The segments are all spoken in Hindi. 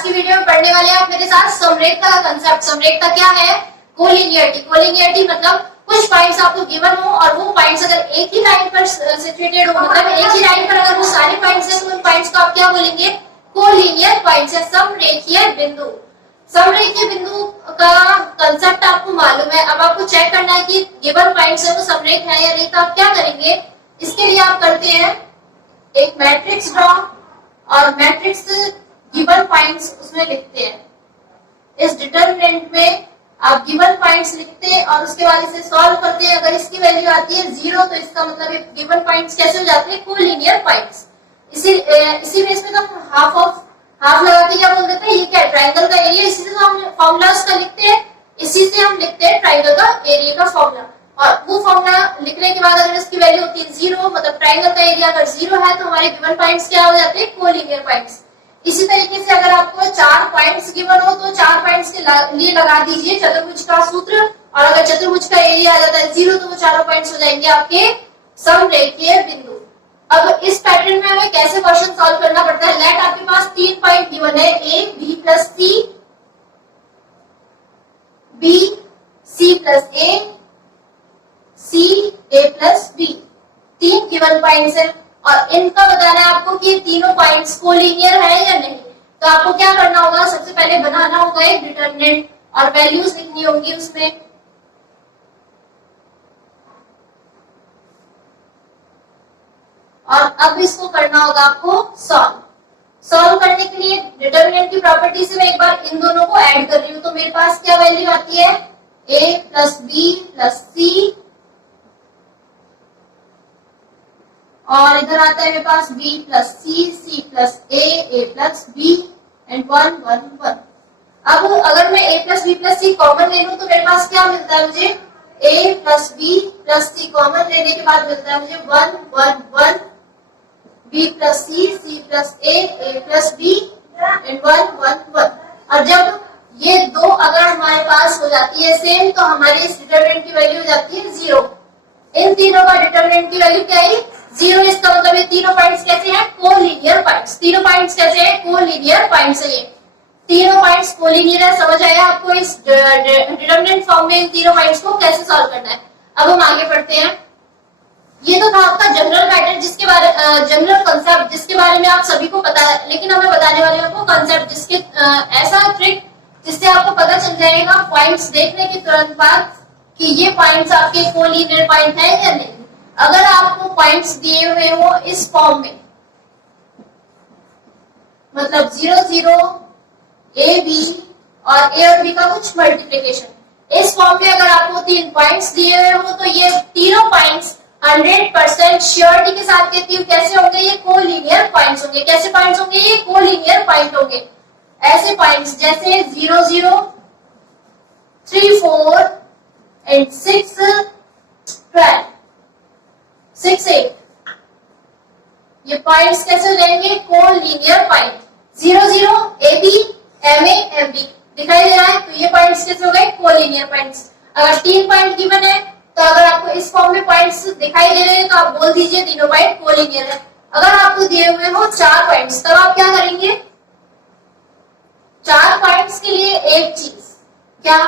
आज की वीडियो में पढ़ने वाले हैं आप मेरे साथ समरेखता का कंसेप्ट। समरेखता क्या है? कोलिनियरिटी। कोलिनियरिटी मतलब कुछ पॉइंट्स आपको गिवन हो और वो पॉइंट्स अगर एक ही लाइन पर सिचुएटेड हो, मतलब एक ही लाइन पर अगर वो सारे पॉइंट्स हैं तो उन पॉइंट्स को आप क्या बोलेंगे? कोलिनियर पॉइंट्स या समरेखीय बिंदु। समरेखीय बिंदु का कंसेप्ट आपको मालूम है। अब आपको चेक करना है कि गिवन पॉइंट्स है वो समरेख है या नहीं, तो आप क्या करेंगे? इसके लिए आप करते हैं एक मैट्रिक्स ड्रॉ और मैट्रिक्स गिवन पॉइंट्स उसमें लिखते हैं। इस डिटरमिनेंट में आप गिवन पॉइंट्स लिखते हैं और उसके बाद इसे सॉल्व करते हैं। अगर इसकी वैल्यू आती है 0 तो इसका मतलब ये गिवन पॉइंट्स कैसे हो जाते हैं? Collinear points. इसी में इसमें तो हाफ लगा के क्या बोल देते हैं? ये क्या है? ट्रायंगल का एरिया। इसी से तो हम फॉर्मूला उसका लिखते हैं, इसी से हम लिखते हैं ट्रायंगल का एरिया का फॉर्मूला। और वो फॉर्मूला लिखने के बाद अगर इसकी वैल्यू होती है 0, मतलब ट्रायंगल का एरिया अगर 0 है तो हमारे गिवन पॉइंट्स क्या हो जाते हैं? Collinear points. इसी तरीके से अगर आपको 4 पॉइंट्स गिवन हो तो 4 पॉइंट्स के लिए लगा दीजिए चतुर्भुज का सूत्र, और अगर चतुर्भुज का एरिया आ जाता है 0 तो वो चारों पॉइंट्स हो जाएंगे आपके समरेखीय बिंदु। अब इस पैटर्न में हमें कैसे क्वेश्चन सॉल्व करना पड़ता है? लेट आपके पास 3 पॉइंट गिवन है, a b plus c, b c plus a, c a plus b. 3 given points है और इनका बताना है आपको कि ये तीनों पॉइंट्स कोलिनियर है या नहीं। तो आपको क्या करना होगा? सबसे पहले बनाना होगा एक डिटरमिनेंट और वैल्यूज लिखनी होंगी उसमें। और अब इसको करना होगा आपको सॉल्व करने के लिए डिटरमिनेंट की प्रॉपर्टी से मैं एक बार इन दोनों को ऐड कर रही हूं। तो मेरे पास क्या वैल्यू आती है? a plus b plus c, और इधर आता है मेरे पास b plus c, c plus a plus b and 1 1 1। अब अगर मैं a plus b plus c common ले लूं तो मेरे पास क्या मिलता है? मुझे a plus b plus c common लेने के बाद मिलता है मुझे 1 1 1, b plus c, c plus a plus b and 1 1 1। और जब ये दो अगर हमारे पास हो जाती है सेम तो हमारी इस डिटरमिनेंट की वैल्यू हो जाती है 0। इन तीनों का डिटरमिनेंट की वैल्यू क्या है? 0। इसका मतलब ये तीनों पॉइंट्स कैसे हैं? Collinear points. तीनों पॉइंट्स कैसे हैं? कोलिनियर पॉइंट्स है। ये तीनों पॉइंट्स कोलिनियर है। समझ आया आपको इस डिटरमिनेंट फॉर्म में इन तीनों पॉइंट्स को कैसे सॉल्व करना है? अब हम आगे बढ़ते हैं। ये तो था आपका जनरल मैटर, जिसके बारे जनरल कंसेप्ट जिसके बारे में आप सभी को पता है, लेकिन हमें बताने वाले आपको कंसेप्ट जिसके ऐसा ट्रिक जिससे आपको पता चल जाएगा पॉइंट्स देखने के तुरंत बाद कि ये पॉइंट्स आपके कोलिनियर पॉइंट है या नहीं। अगर आपको पॉइंट्स दिए हुए हो इस फॉर्म में, मतलब 0 0 ए बी और बी का कुछ मल्टीप्लिकेशन, इस फॉर्म में अगर आपको 3 पॉइंट्स दिए हुए हो तो ये तीनों पॉइंट्स 100% श्योरिटी के साथ कहती हूँ कैसे होंगे? ये कोलिनियर पॉइंट्स होंगे। कैसे पॉइंट्स होंगे? ये कोलिनियर पॉइंट होंगे। ऐसे पॉइंट्स जैसे 0 0 3 4 एंड 6 12 6 8, ये पॉइंट्स कैसे हो जाएंगे? Collinear point. 0 0 a b m a m b दिखाई दे रहा है, तो ये पॉइंट्स कैसे हो गए? Collinear points. अगर 3 पॉइंट गिवन है तो अगर आपको इस फॉर्म में पॉइंट्स दिखाई दे रहे हैं तो आप बोल दीजिए तीनों पॉइंट कोलिनियर है। अगर आपको दिए हुए हो 4 पॉइंट्स तब आप क्या करेंगे? 4 पॉइंट्स के लिए एक चीज क्या,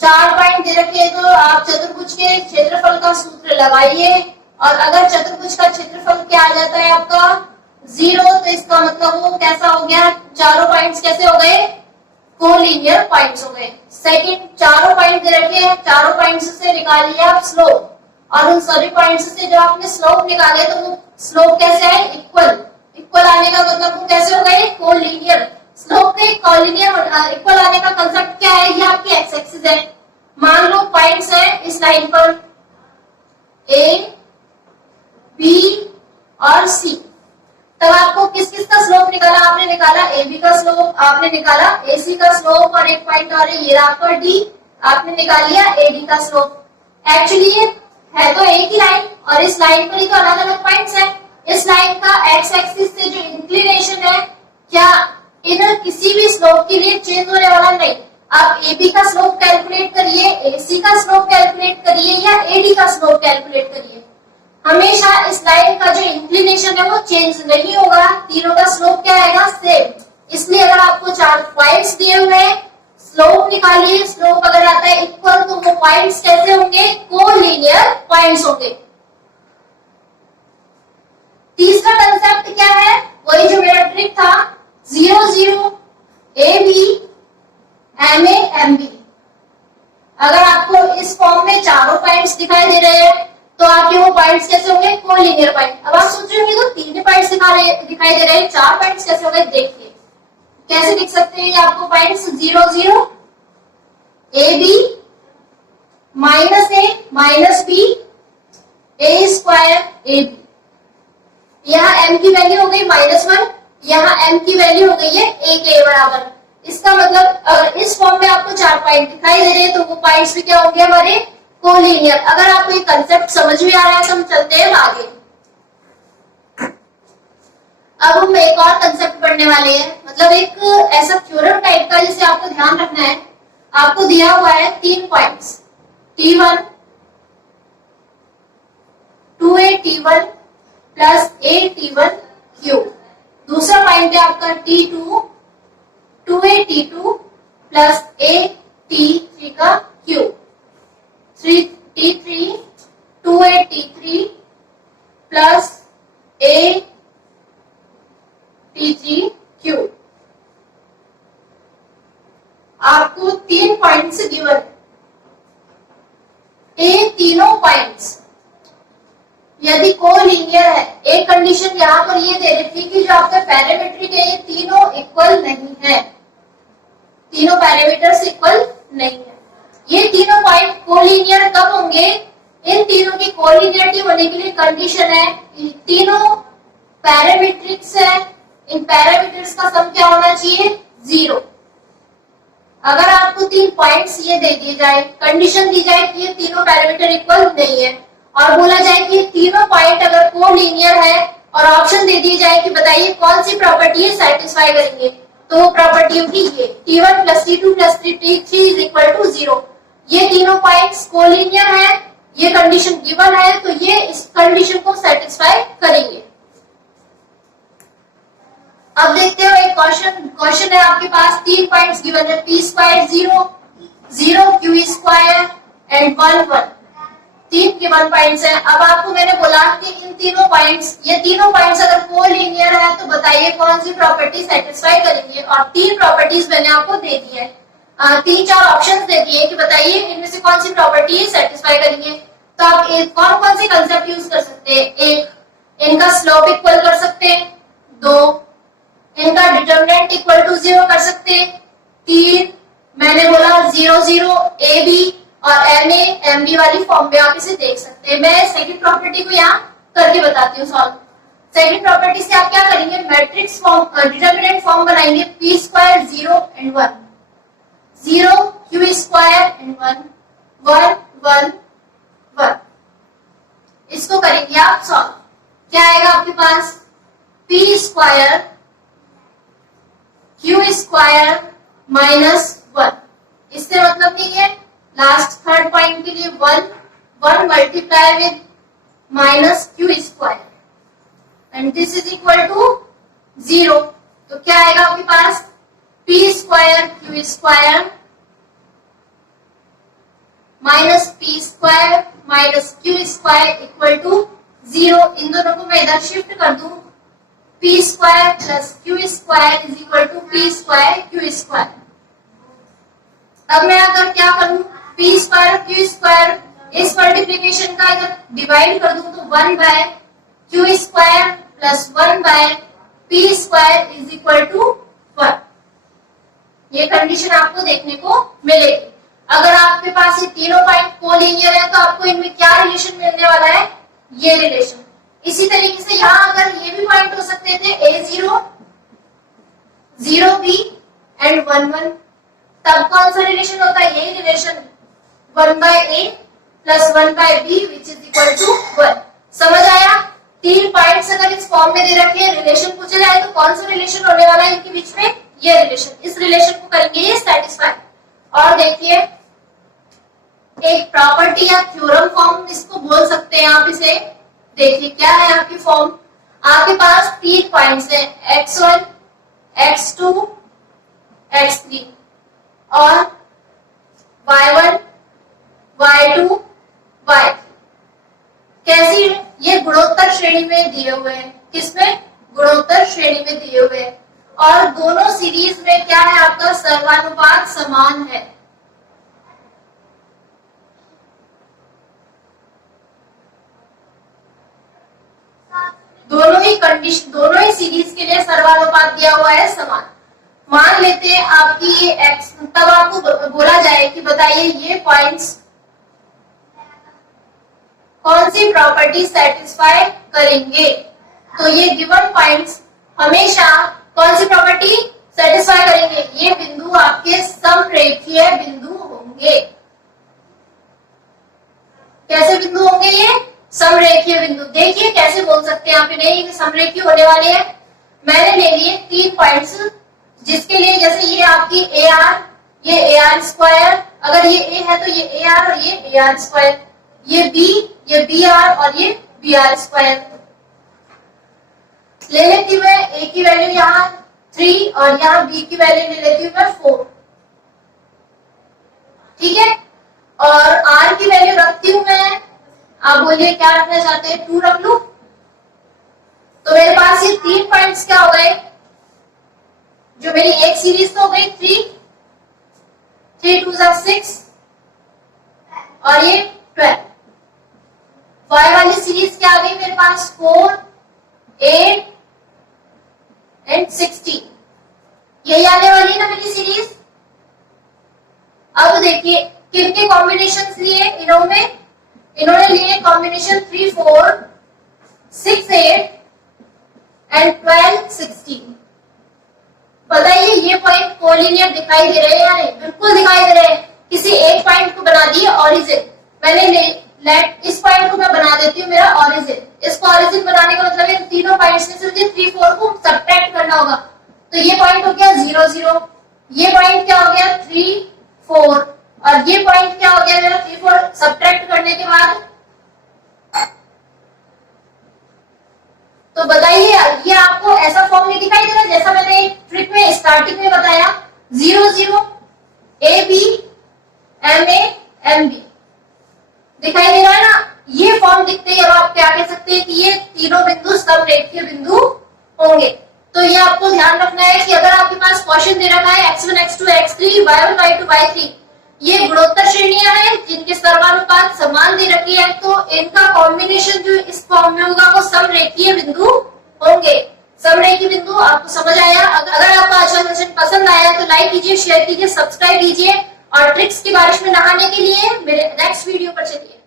4 पॉइंट दे रखे हैं तो आप चतुर्भुज के क्षेत्रफल का सूत्र लगाइए, और अगर चतुर्भुज का क्षेत्रफल क्या आ जाता है आपका 0 तो इसका मतलब वो कैसा हो गया? चारों पॉइंट्स कैसे हो गए? कोलिनियर पॉइंट्स हो गए। सेकंड, चारों पॉइंट दे रखे हैं, चारों पॉइंट्स से निकालिए आप स्लोप, और उन सभी पॉइंट्स से जब आपने स्लोप निकाले तो वो स्लोप कैसे आए? इक्वल आने का मतलब वो कैसे हो गए? कोलिनियर। स्लोप के कोलिनियर इक्वल आने का कंसेप्ट क्या है? ये आपकी एक्स एक्सिस है। मान लो पॉइंट्स है इस लाइन पर ए बी और सी, तब आपको किस किस का स्लोप निकाला? आपने निकाला ए बी का स्लोप, आपने निकाला ए सी का स्लोप, और एक पॉइंट और है ये आपका डी, आपने निकाल लिया ए डी का स्लोप। एक्चुअली ये है तो एक ही लाइन, और इस लाइन पर ही तो अलग अलग पॉइंट्स है। इस लाइन का एक्स एक्सिस से जो इंक्लिनेशन है क्या इन किसी भी स्लोप के लिए चेंज होने वाला नहीं। आप ए बी का स्लोप कैलकुलेट करिए, ए सी का स्लोप कैलकुलेट करिए या ए डी का स्लोप कैलकुलेट करिए, हमेशा इस लाइन का जो इंक्लिनेशन है वो चेंज नहीं होगा। तीनों का स्लोप क्या आएगा? सेम। इसलिए अगर आपको 4 निकालिए, स्लोप अगर आता है इक्वल तो वो पॉइंट्स कैसे होंगे, कोलिनियर पॉइंट्स होंगे। तीसरा कंसेप्ट क्या है, वही जो मेरा ट्रिक था, 0 0 AB MA MB। अगर आपको इस फॉर्म में चारों पॉइंट्स दिखाई दे रहे हैं तो आपके वो पॉइंट्स कैसे होंगे, कोलिनियर पॉइंट। अब आप सोच रहे होंगे तो तीन पॉइंट्स दिखाई दे रहे हैं, चार पॉइंट्स कैसे होंगे, देखिए कैसे लिख सकते हैं आपको points, 0 0 AB -A -B A square AB। यहाँ m की वैल्यू हो गई -1, यहाँ m की वैल्यू हो गई है a के बराबर। इसका मतलब अगर इस फॉर्म में आपको चार पॉइंट दिखाई दे रहे हैं तो वो पॉइंट्स भी क्या होंगे, हमारे कोलिनियर। अगर आपको ये कंसेप्ट समझ में आ रहा है तो हम चलते हैं आगे। अब हम एक और कंसेप्ट पढ़ने वाले हैं, मतलब एक ऐसा थ्योरम टाइप का जिसे आपको ध्यान रखना है। आपको दिया हुआ है 3 points, T1 2A T1 plus A T1 Q। दूसरा पॉइंट है आपका T2 2A T2 plus A T3 का Q। T3 2A T3 plus A T3 Q। आपको 3 पॉइंट्स गिवन है। ये तीनों पॉइंट्स यदि कोलिनियर है, एक कंडीशन यहाँ पर ये दे रही थी कि जो आपका पैरामीट्रिक है ये तीनों इक्वल नहीं है, तीनों पैरामीटर्स इक्वल नहीं है। ये तीनों पॉइंट कोलिनियर कब होंगे, इन तीनों की कोलिनियरिटी होने के लिए कंडीशन है तीनों पैरामीट्रिक्स है, इन पैरामीटर्स का सम क्या होना चाहिए, 0। अगर आपको 3 पॉइंट्स ये दे दिए जाए, कंडीशन दी जाए कि ये तीनों पैरामीटर इक्वल नहीं है और बोला जाए कि ये तीनों पॉइंट अगर कोलिनियर है और ऑप्शन दे दिए जाए कि बताइए कौन सी प्रॉपर्टी है सेटिस्फाई करेंगे, तो वो प्रॉपर्टी होगी ये T1 plus T2 plus T3 is equal to 0। ये तीनों पॉइंट्स कोलिनियर है, ये कंडीशन गिवन है, तो ये इस कंडीशन को सेटिस्फाई करेंगे। अब देखते हो एक क्वेश्चन है आपके पास, 3 पॉइंट्स गिवन है, P square 0 0 Q square and 1 1। 3 given points है। अब आपको मैंने बोला कि इन तीनों पॉइंट्स, ये तीनों पॉइंट्स अगर कोलिनियर है तो बताइए कौन सी प्रॉपर्टी सेटिस्फाई करेंगे, और 3 प्रॉपर्टीज मैंने आपको दे दी है, 3-4 ऑप्शंस दे दिए कि बताइए इनमें से कौन सी प्रॉपर्टी सेटिस्फाई करेंगे। तो आप कौन कौन से कंसेप्ट यूज कर सकते हैं, 1 इनका स्लोप इक्वल कर सकते हैं, 2 इनका डिटरमिनेंट इक्वल टू 0 कर सकते हैं, 3 मैंने बोला 0 0 AB और MA MB वाली फॉर्म में आप इसे देख सकते हैं। मैं सेकंड प्रॉपर्टी को यहाँ करके बताती हूँ सॉल्व। सेकंड प्रॉपर्टी से आप क्या करेंगे, मैट्रिक्स फॉर्म डिटरमिनेंट फॉर्म बनाएंगे, P square 0 and 1 0 Q square and 1 1 1 1। इसको करेंगे आप सॉल्व, क्या आएगा आपके पास, P square Q square minus 1। इससे मतलब नहीं है, लास्ट थर्ड पॉइंट के लिए 1 multiply with minus Q square and this is equal to 0। तो क्या आएगा आपके पास, P square Q square minus P square minus Q square equal to 0। इन दोनों को मैं इधर शिफ्ट कर दूं, P square plus Q square is equal to P square Q square. अब मैं अगर क्या करूं, P स्क्वायर Q स्क्वायर इस मल्टीप्लीकेशन का अगर डिवाइड कर दूं तो 1 by Q square plus 1 by P square is equal to 1। ये कंडीशन आपको देखने को मिलेगी। अगर आपके पास ये तीनों पॉइंट कोलिनियर है तो आपको इनमें क्या रिलेशन मिलने वाला है, ये रिलेशन। इसी तरीके से यहाँ अगर ये भी पॉइंट हो सकते थे, A0 0B एंड 1 1, तब कौन सा रिलेशन होता है, यही relation 1 by A plus 1 by B which is equal to 1। समझ आया, 3 पॉइंट्स अगर इस फॉर्म में दे रखे हैं, रिलेशन पूछा जाए तो कौन सा रिलेशन होने वाला है इनके बीच में, ये रिलेशन। इस रिलेशन को करेंगे ये सेटिस्फाई। और देखिए एक प्रॉपर्टी या थ्योरम फॉर्म इसको बोल सकते हैं आप इसे। देखिए क्या है आपकी फॉर्म, आपके पास 3 पॉइंट्स है, x1 x2 x3 और y1, y2, y3। कैसी है? ये गुणोत्तर श्रेणी में दिए हुए हैं। किसमें? गुणोत्तर श्रेणी में दिए हुए हैं। और दोनों सीरीज में क्या है? आपका सर्वानुपात समान है। दोनों ही सीरीज के लिए सर्वानुपात दिया हुआ है समान। मान लेते हैं आपकी ये एक्स, तब आपको बोला जाए कि बताइए ये पॉइंट्स कौन सी प्रॉपर्टी सेटिस्फाई करेंगे। तो ये गिवन पॉइंट्स हमेशा कौन सी प्रॉपर्टी सेटिस्फाई करेंगे? ये बिंदु आपके समरेखीय बिंदु होंगे। कैसे बिंदु होंगे? ये समरेखीय बिंदु। देखिए कैसे बोल सकते हैं आप इन्हें, समरेखीय होने वाले हैं। मैंने ले लिए 3 पॉइंट्स, जिसके लिए जैसे ये आपकी ए आर, ये ए आर स्क्वायर, अगर ये ए है तो ये ए आर और ये ए आर स्क्वायर, ये बी आर और ये बी आर स्क्वायर। ले लेती हूँ मैं ए की वैल्यू यहाँ 3 और यहाँ बी की वैल्यू ले लेती हूँ मैं 4। ठीक है, और आर की वैल्यू रखती हूँ मैं, आप बोलिए क्या रखना चाहते हैं? 2 रख लू। तो मेरे पास ये 3 पॉइंट्स क्या हो गए? जो मेरी एक सीरीज तो हो गई 3 2 6 और ये 12। y वाली सीरीज क्या आ गई मेरे पास? 4 8 एंड 16। यही आने वाली है ना मेरी सीरीज। अब देखिए किनके कॉम्बिनेशन लिए इन्होंने लिए कॉम्बिनेशन 3 4 6 8 एंड 12 16। बताइए ये पॉइंट कोलिनियर दिखाई दे रहे हैं या नहीं? बिल्कुल दिखाई दे रहे हैं। किसी एक पॉइंट को बना दिए ऑरिजिन। मैंने इस पॉइंट को मैं बना देती हूँ मेरा ऑरिजिन। इसको ऑरिजिन बनाने का मतलब इन तीनों पॉइंट्स में से मुझे 3 4 को सब्ट्रैक्ट करना होगा। तो ये पॉइंट हो गया 0 0, ये पॉइंट क्या हो गया 3 4 और ये पॉइंट क्या हो गया मेरा 3 4। सब्ट्रैक्ट करने के बाद तो बताइए ये आपको ऐसा फॉर्म नहीं दिखाई दे रहा जैसा मैंने ट्रिक में स्टार्टिंग में बताया? 0 0 a b m a m b दिखाई दे रहा है ना? ये फॉर्म दिखते ही अब आप क्या कह सकते हैं कि ये तीनों बिंदु समरेखीय बिंदु होंगे। तो ये आपको ध्यान रखना है कि अगर आपके पास क्वेश्चन दे रखा है x1 x2 x3 y1 y2 y3, ये गुणोत्तर श्रेणियां हैं जिनके सर्वानुपात समान दे रखी है, तो इनका कॉम्बिनेशन जो इस फॉर्म में होगा वो समरेखीय बिंदु होंगे। समरेखीय बिंदु आपको समझ आया? अगर आपको आज का सेशन पसंद आया तो लाइक कीजिए, शेयर कीजिए, सब्सक्राइब कीजिए और ट्रिक्स के बारे में नहाने के लिए मेरे नेक्स्ट वीडियो पर चलिए।